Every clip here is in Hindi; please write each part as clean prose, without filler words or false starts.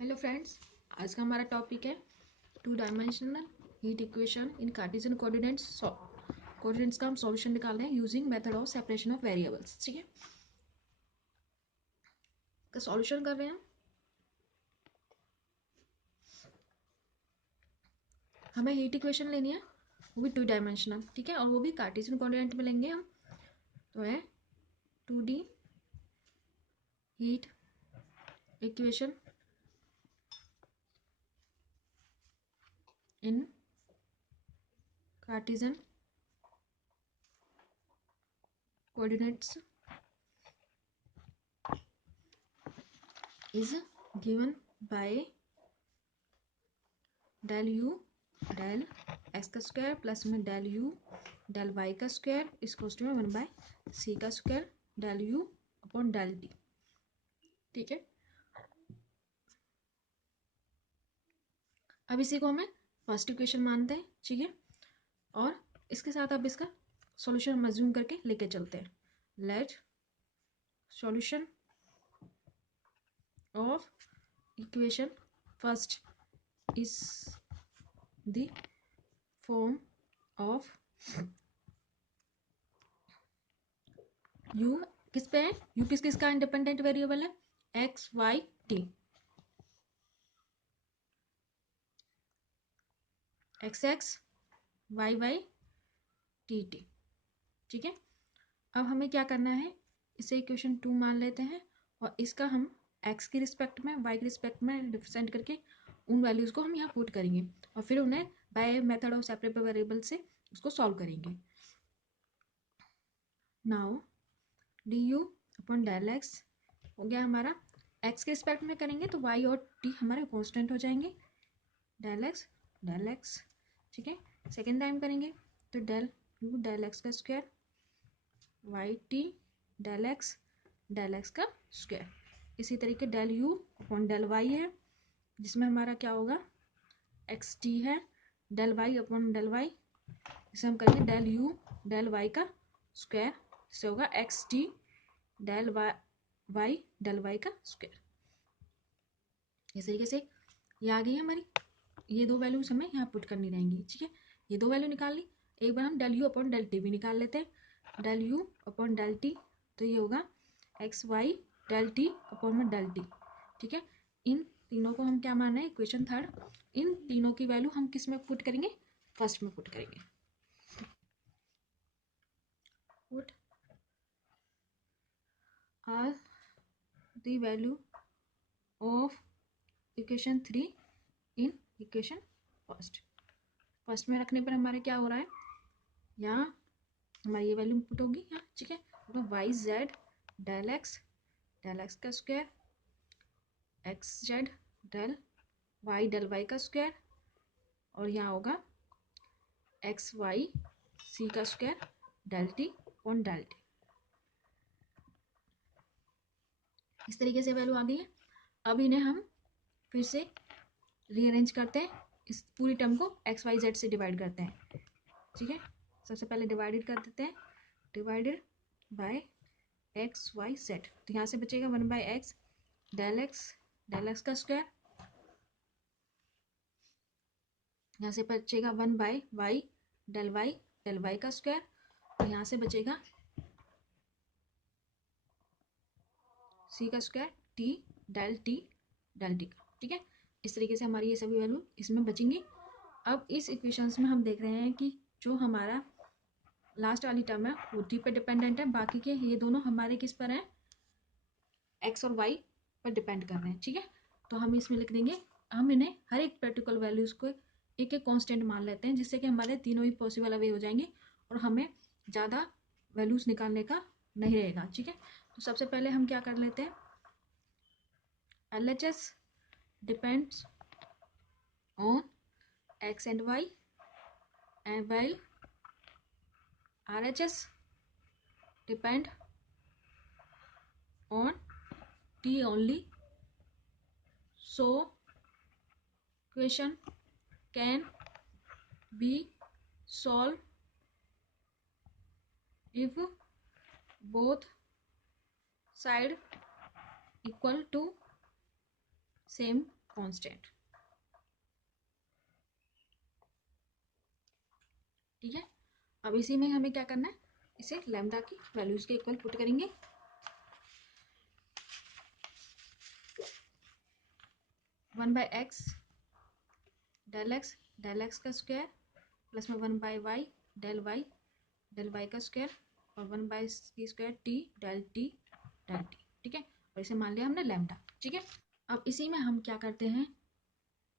हेलो फ्रेंड्स, आज का हमारा टॉपिक है two dimensional heat equation in Cartesian coordinates. Coordinates का हम सॉल्यूशन निकाल रहे हैं using method of separation of variables. ठीक है, का सॉल्यूशन कर रहे हैं हमें हीट इक्वेशन लेनी है, वो भी टू डायमेंशनल। ठीक है, और वो भी कार्टेशियन कोऑर्डिनेट में लेंगे हम। तो है 2D heat equation in Cartesian coordinates is given by del u del x का स्क्वायर प्लस में डेल यू डेल वाई का स्क्वायर इसको में 1/c का square del u upon del t. ठीक है, अब इसी को हमें फर्स्ट इक्वेशन मानते हैं। ठीक है, और इसके साथ अब इसका सॉल्यूशन हम अज्यूम करके लेके चलते हैं। Let solution of equation first is the form of u किस पे है, यू किसका इंडिपेंडेंट वेरिएबल है, x y t, x x y y t t. ठीक है, अब हमें क्या करना है, इसे इक्वेशन 2 मान लेते हैं और इसका हम एक्स की रिस्पेक्ट में वाई की रिस्पेक्ट में रिप्रेजेंट करके उन वैल्यूज़ को हम यहाँ पुट करेंगे और फिर उन्हें by method of separable variable से उसको सॉल्व करेंगे। Now d u upon del x हो गया हमारा, एक्स के रिस्पेक्ट में करेंगे तो वाई और टी हमारे कॉन्स्टेंट हो जाएंगे, डेल एक्स। ठीक है, सेकेंड टाइम करेंगे तो डेल यू डेल एक्स का square y t del x का स्क्वायर। इसी तरीके del u upon del y है जिसमें हमारा क्या होगा, एक्स टी है, del y upon del y इसे हम करेंगे डेल यू डेल वाई का स्क्वायर, जिससे होगा x t del y del y का स्क्वायर। इस तरीके से ये आ गई है हमारी, ये दो वैल्यूज हमें यहाँ पुट करनी रहेंगी। ठीक है, ये दो वैल्यू निकाल ली, एक बार हम del u upon del t भी निकाल लेते हैं। Del u upon del t तो ये होगा x y del t upon में डेल टी। ठीक है, इन तीनों को हम क्या मान रहे हैं, इक्वेशन थर्ड, इन तीनों की वैल्यू हम किस में पुट करेंगे, फर्स्ट में पुट करेंगे। Put are the value of equation 3 in equation first में रखने पर हमारे क्या हो रहा है, यहाँ हमारी ये वैल्यू पुट होगी यहाँ। ठीक है, तो वाई जेड डेल एक्स का square x z del y का स्क्वायर और यहाँ होगा एक्स वाई सी का square del t on del t. इस तरीके से वैल्यू आ गई है। अब इन्हें हम फिर से रीअरेंज करते हैं, इस पूरी टर्म को एक्स वाई जेड से डिवाइड करते हैं। ठीक है, सबसे पहले डिवाइडेड कर देते हैं, divided by x y z, तो यहाँ से बचेगा 1/x डेल एक्स का स्क्वायर, यहाँ से बचेगा 1/y डेल वाई का स्क्वायर और यहाँ से बचेगा c का स्क्वायर डेल टी का। ठीक है, इस तरीके से हमारी ये सभी वैल्यू इसमें बचेंगी। अब इस इक्वेशंस में हम देख रहे हैं कि जो हमारा लास्ट वाली टर्म है वो टी पर डिपेंडेंट है, बाकी के ये दोनों हमारे किस पर हैं, एक्स और वाई पर डिपेंड कर रहे हैं। ठीक है, तो हम इसमें लिख देंगे, हम इन्हें हर एक पर्टिकुलर वैल्यूज को एक एक कांस्टेंट मान लेते हैं जिससे कि हमारे तीनों ही पॉसिबल अवे हो जाएंगे और हमें ज़्यादा वैल्यूज निकालने का नहीं रहेगा। ठीक है, तो सबसे पहले हम क्या कर लेते हैं, LHS depends on x and y and while RHS depend on T only, so question can be solved if both side equal to same constant. ठीक है, अब इसी में हमें क्या करना है, इसे लैम्डा की वैल्यूज के इक्वल पुट करेंगे। One by x del x का स्क्वायर प्लस में one by y del y का स्क्वायर और one by c square t del t. ठीक है, और इसे मान लिया हमने लैम्डा। ठीक है, अब इसी में हम क्या करते हैं,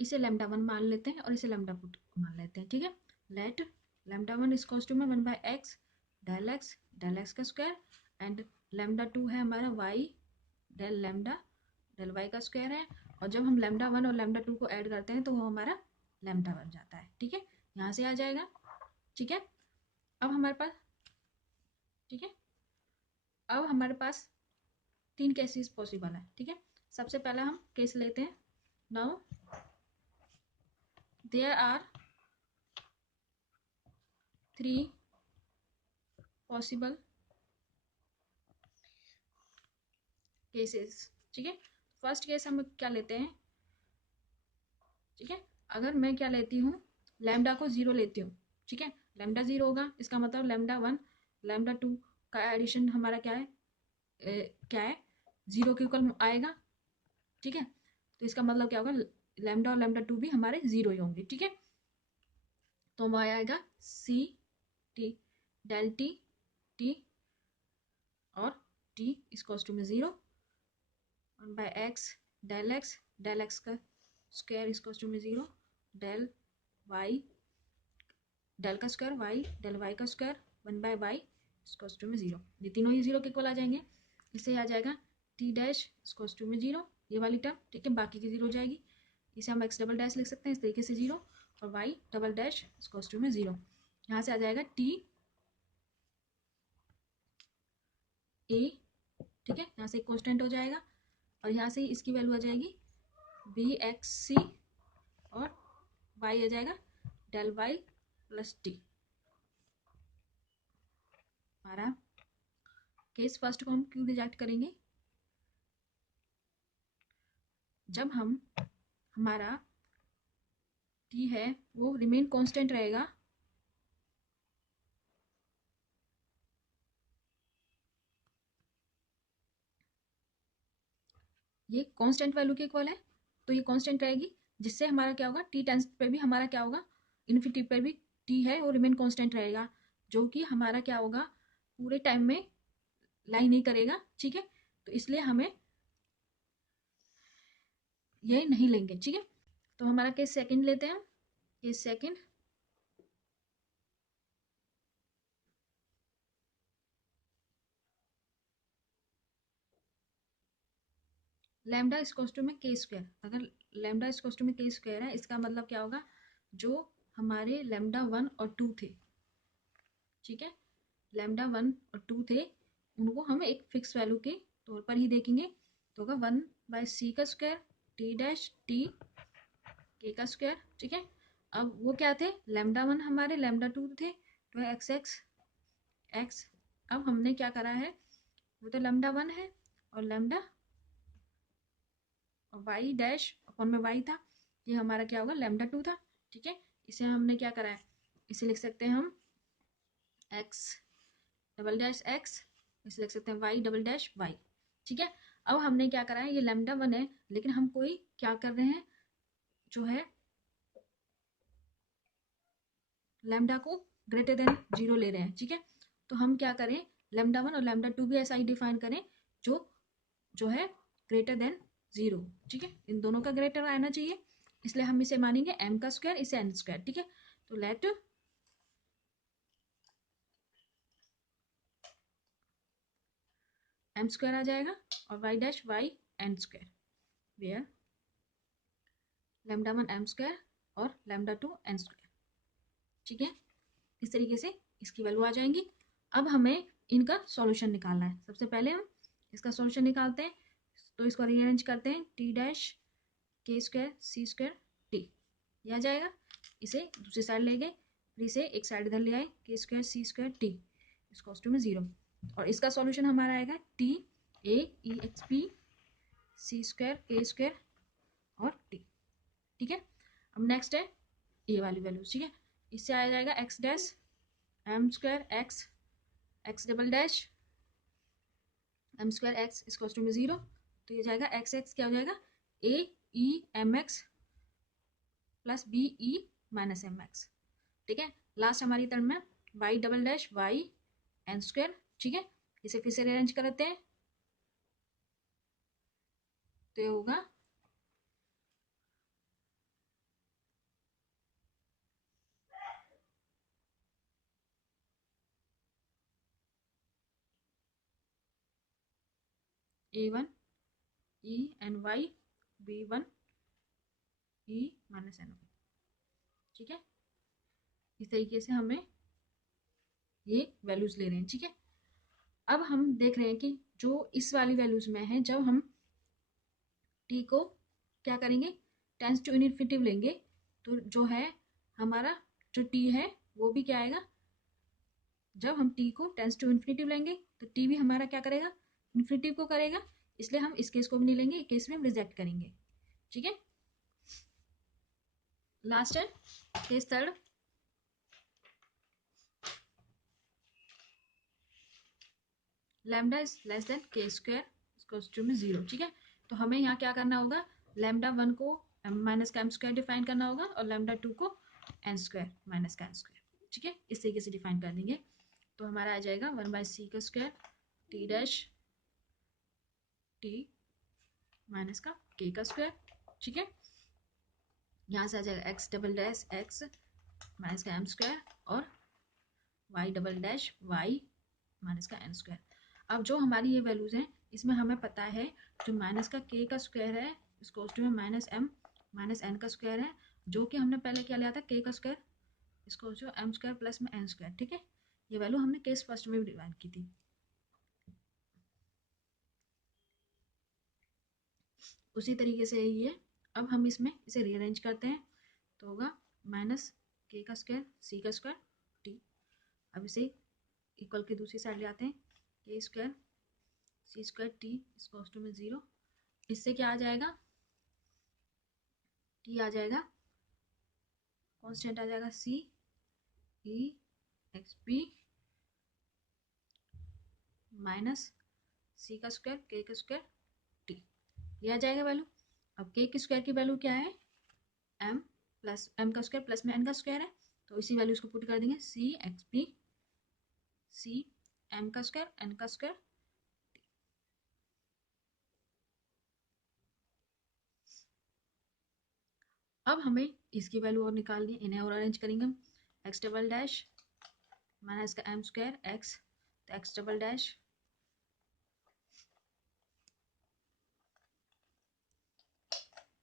इसे लैम्डा वन मान लेते हैं और इसे लैम्डा पुट मान लेते हैं। ठीक है, let lambda one is equals to में one by x del x का स्क्वायर एंड लैम्डा टू है हमारा वाई डेल वाई का स्क्वायर है। और जब हम लैम्डा वन और लैम्डा टू को ऐड करते हैं तो वो हमारा लैम्डा बन जाता है। ठीक है, यहाँ से आ जाएगा। ठीक है, अब हमारे पास ठीक है अब हमारे पास तीन केसेस पॉसिबल है। ठीक है, सबसे पहला हम केस लेते हैं। Now there are three possible cases. ठीक है, फर्स्ट केस हम क्या लेते हैं। ठीक है, अगर मैं क्या लेती हूँ, लैम्डा को जीरो लेती हूँ। ठीक है, लैम्डा जीरो होगा, इसका मतलब लैम्डा वन लैम्डा टू का एडिशन हमारा क्या है, क्या है, जीरो के इक्वल आएगा। ठीक है, तो इसका मतलब क्या होगा, लैम्डा और लैम्डा टू भी हमारे जीरो ही होंगे। ठीक है, तो हमारा आएगा सी टी डेल टी और टी इक्वल्स टू में zero one by del x का स्क्वायर इक्वल्स टू में जीरो डेल वाई डेल का स्क्वायर वाई डेल वाई का square one by y equals to में जीरो। ये तीनों ही जीरो के इक्वल आ जाएंगे। इससे आ जाएगा टी डैश इक्वल्स टू में जीरो, ये वाली टर्म। ठीक है, बाकी की जीरो हो जाएगी। इसे हम एक्स डबल डैश लिख सकते हैं इस तरीके से, जीरो और y double dash equals to में जीरो। यहाँ से आ जाएगा टी ए। ठीक है, यहाँ से एक कॉन्स्टेंट हो जाएगा और यहाँ से इसकी वैल्यू आ जाएगी बी एक्स सी और वाई आ जाएगा डेल वाई प्लस टी। हमारा केस फर्स्ट को हम क्यों रिजेक्ट करेंगे, जब हम हमारा टी है वो रिमेन कांस्टेंट रहेगा। ये कांस्टेंट वैल्यू के इक्वल है तो ये कांस्टेंट रहेगी, जिससे हमारा क्या होगा, टी टेंस पे भी हमारा क्या होगा, इन्फिनिटी पर भी टी है वो रिमेन कांस्टेंट रहेगा, जो कि हमारा क्या होगा, पूरे टाइम में लाई नहीं करेगा। ठीक है, तो इसलिए हमें ये नहीं लेंगे। ठीक है, तो हमारा केस सेकंड लेते हैं। Case second, lambda equals to में के स्क्वायर। अगर लैम्डा इक्वल्स टू में के स्क्वायर है, इसका मतलब क्या होगा, जो हमारे लैम्डा वन और टू थे, ठीक है, लैम्डा वन और टू थे, उनको हम एक फिक्स वैल्यू के तौर पर ही देखेंगे। तो होगा वन बाय सी का स्क्वायर टी डैश टी के का स्क्वायर। ठीक है, अब वो क्या थे, लैम्डा वन हमारे लैम्डा टू थे, तो एक्स एक्स एक्स। अब हमने क्या करा है, वो तो लैम्डा वन है और लैम्डा वाई डैश अपॉन में वाई था, ये हमारा क्या होगा, लैम्डा टू था। ठीक है, इसे हमने क्या करा है, इसे लिख सकते हैं हम एक्स डबल डैश एक्स, इसे लिख सकते हैं वाई डबल डैश वाई। ठीक है, अब हमने क्या करा है, ये लैम्डा वन है लेकिन हम कोई क्या कर रहे हैं, जो है लैम्डा को ग्रेटर देन जीरो ले रहे हैं। ठीक है, तो हम क्या करें, लैम्डा वन और लैम्डा टू भी ऐसा ही डिफाइन करें, जो जो है ग्रेटर देन जीरो। ठीक है, इन दोनों का ग्रेटर आना चाहिए, इसलिए हम इसे मानेंगे एम का स्क्वायर, इसे एन स्क्वायर। ठीक है, तो लेट एम स्क्वायर आ जाएगा और y dash y n square, where lambda one m square और लैम्डा टू एन स्क्वायर। ठीक है, इस तरीके से इसकी वैल्यू आ जाएंगी। अब हमें इनका सॉल्यूशन निकालना है। सबसे पहले हम इसका सॉल्यूशन निकालते हैं, तो इसको रीअरेंज करते हैं, टी डैश के स्क्वायर सी स्क्वायर टी, यह आ जाएगा। इसे दूसरी साइड ले गए, फिर इसे एक साइड इधर ले आए, k square c square t इसको टू में जीरो, और इसका सॉल्यूशन हमारा आएगा t a e x p c square k square और टी। ठीक है, अब नेक्स्ट है ये वाली वैल्यूज। ठीक है, इससे आ जाएगा x dash m square x x double dash m square x is to में 0। तो ये जाएगा एक्स एक्स क्या हो जाएगा a e m x plus b e minus m x. ठीक है, लास्ट हमारी टर्म में y double dash y n square. ठीक है, इसे फिर से अरेंज करते हैं तो ये होगा a1 e n y b1 e minus n y. ठीक है, इस तरीके से हमें ये वैल्यूज ले रहे हैं। ठीक है, अब हम देख रहे हैं कि जो इस वाली वैल्यूज में है, जब हम टी को क्या करेंगे टेंस टू इन्फिनिटिव लेंगे तो जो है हमारा जो टी है वो भी क्या आएगा, जब हम टी को टेंस टू इन्फिनिटिव लेंगे तो टी भी हमारा क्या करेगा इन्फिनिटिव को करेगा, इसलिए हम इस केस को भी नहीं लेंगे, केस में हम रिजेक्ट करेंगे। ठीक है, लास्ट है case third. Lambda is less than के स्क्वायर इक्वल्स टू में 0। ठीक है, तो हमें यहाँ क्या करना होगा, लैम्डा 1 को माइनस का एम स्क्वायर डिफाइन करना होगा और लैम्डा 2 को एन स्क्वायर माइनस का एन स्क्वायर। ठीक है, इस तरीके से डिफाइन कर देंगे तो हमारा आ जाएगा 1/c का square T dash T minus का के का स्क्वायर। ठीक है, यहाँ से आ जाएगा x double dash x minus का एम स्क्वायर और y double dash y minus का एन स्क्वायर। अब जो हमारी ये वैल्यूज हैं इसमें हमें पता है जो माइनस का के का स्क्वायर है इसको में माइनस एम माइनस एन का स्क्वायर है, जो कि हमने पहले क्या लिया था के का स्क्वायर इसको जो एम स्क्वायर प्लस में एन स्क्वायर। ठीक है, ये वैल्यू हमने केस फर्स्ट में भी डिवाइड की थी। उसी तरीके से ये अब हम इसमें इसे रीअरेंज करते हैं तो होगा माइनस के का स्क्वायर सी का स्क्वायर टी। अब इसे इक्वल के दूसरी साइड ले आते हैं के स्क्वायर सी स्क्वायर टी इसको में 0। इससे क्या आ जाएगा टी आ जाएगा कांस्टेंट आ जाएगा सी ई एक्स पी माइनस सी का स्क्वायर के का स्क्वायर टी, ये आ जाएगा वैल्यू। अब के के स्क्वायर की वैल्यू क्या है एम प्लस एम का स्क्वायर प्लस में एन का स्क्वायर है, तो इसी वैल्यूज को पुट कर देंगे सी एक्स पी सी एम का स्क्वायर एन का स्क्वायर। अब हमें इसकी वैल्यू और निकालनी है, इन्हें और अरेंज करेंगे हम एक्स डबल डैश माइनस का एम स्क्वायर एक्स तो एक्स डबल डैश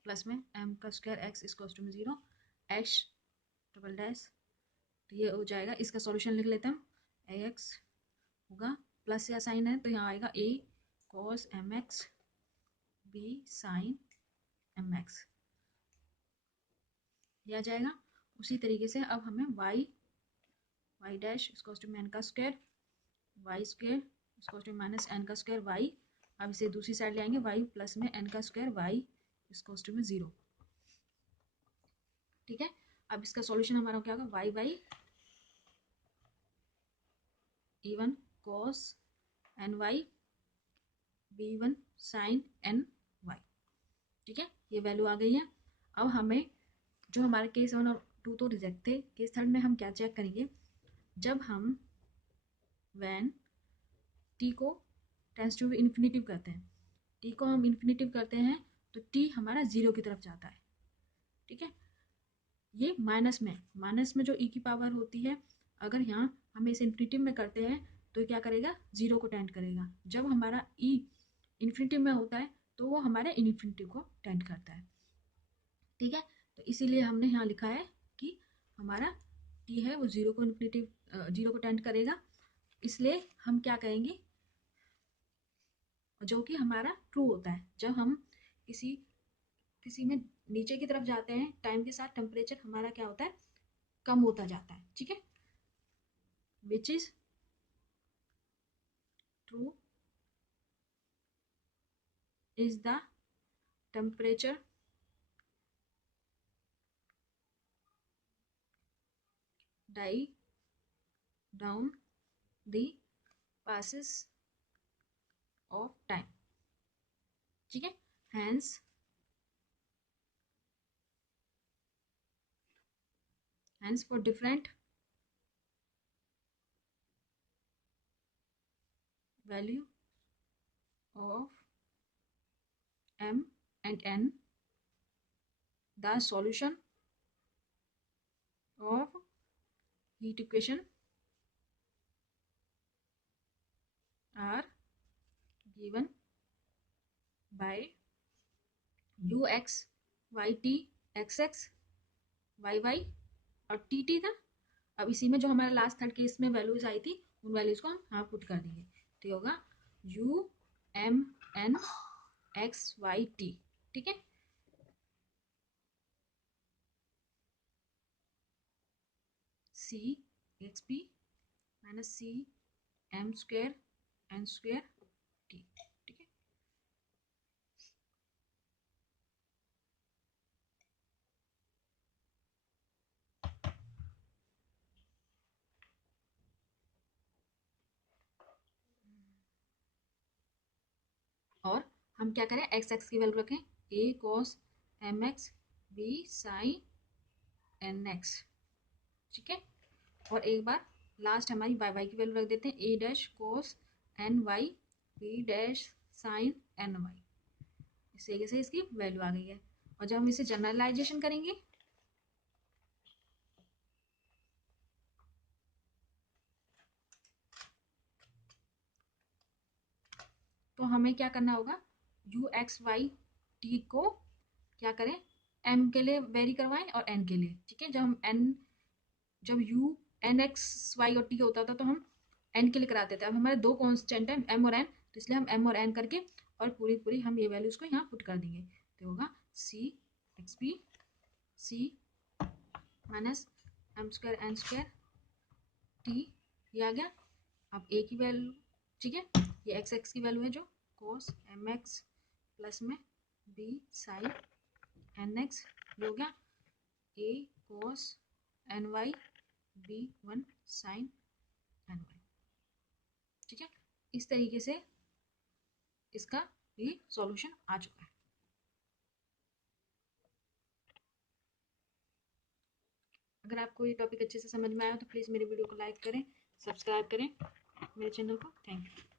प्लस में एम का स्क्वायर एक्स इसको में 0 एक्स डबल डैश, तो ये हो जाएगा इसका सॉल्यूशन लिख लेते हैं हम ए एक्स होगा प्लस या साइन है तो यहाँ आएगा a cos m x b sine m x, ये आ जाएगा। उसी तरीके से अब हमें वाई वाई डैश इसको में एन का स्क्वायर वाई स्क्वायर इसको माइनस एन का स्क्वायर वाई, अब इसे दूसरी साइड ले आएंगे वाई प्लस में एन का स्क्वायर वाई इसको में 0। ठीक है, अब इसका सॉल्यूशन हमारा क्या होगा y by e1 cos n y b1 sine n y. ठीक है, ये वैल्यू आ गई है। अब हमें जो हमारे केस 1 और 2 तो रिजेक्ट थे, केस थर्ड में हम क्या चेक करेंगे, जब हम वैन टी को टेंस टू इन्फिनिटिव करते हैं, टी को हम इन्फिनिटिव करते हैं तो टी हमारा 0 की तरफ जाता है। ठीक है, ये माइनस में जो ई की पावर होती है, अगर यहाँ हम इसे इन्फिनिटिव में करते हैं तो क्या करेगा 0 को टेंड करेगा, जब हमारा ई इन्फिनिटिव में होता है तो वो हमारे इन्फिनिटिव को टेंड करता है। ठीक है, तो इसीलिए हमने यहाँ लिखा है कि हमारा टी है वो 0 को इन्फिनिटिव 0 को टेंड करेगा, इसलिए हम क्या कहेंगे जो कि हमारा ट्रू होता है, जब हम किसी किसी में नीचे की तरफ जाते हैं टाइम के साथ टेम्परेचर हमारा क्या होता है कम होता जाता है। ठीक है, which is true is the temperature die down the passes of time, ठीक है। Hence for different value of m and n, the solution of heat equation are given by ux yt xx yy और tt था। अब इसी में जो हमारा लास्ट थर्ड केस में वैल्यूज आई थी उन वैल्यूज को हम यहाँ पुट कर देंगे, तो ये होगा u m n x y t, ठीक है। c x p minus c m square n square t, ठीक है। और हम क्या करें, एक्स एक्स की वैल्यू रखें a cos m x b sin n x, ठीक है। और एक बार लास्ट हमारी वाई वाई की वैल्यू रख देते हैं a dash cos n y b dash sin n y, इस तरीके से इसकी वैल्यू आ गई है। और जब हम इसे जनरलाइजेशन करेंगे तो हमें क्या करना होगा, u x y t को क्या करें, m के लिए वेरी करवाएं और n के लिए, ठीक है। जब u n x y और t होता था तो हम n के लिए कराते थे। अब हमारे दो कॉन्स्टेंट हैं m और n, तो इसलिए हम m और n करके और पूरी पूरी हम ये वैल्यूज को यहाँ पुट कर देंगे, तो होगा c x P c minus m square n square t, ये आ गया। अब a की वैल्यू, ठीक है, ये एक्स एक्स की वैल्यू है जो cos m x प्लस में b साइन n x, ये हो गया a cos n y b 1 sine n y, ठीक है। इस तरीके से इसका भी सॉल्यूशन आ चुका है। अगर आपको ये टॉपिक अच्छे से समझ में आया तो प्लीज़ मेरे वीडियो को लाइक करें, सब्सक्राइब करें मेरे चैनल को। Thank you.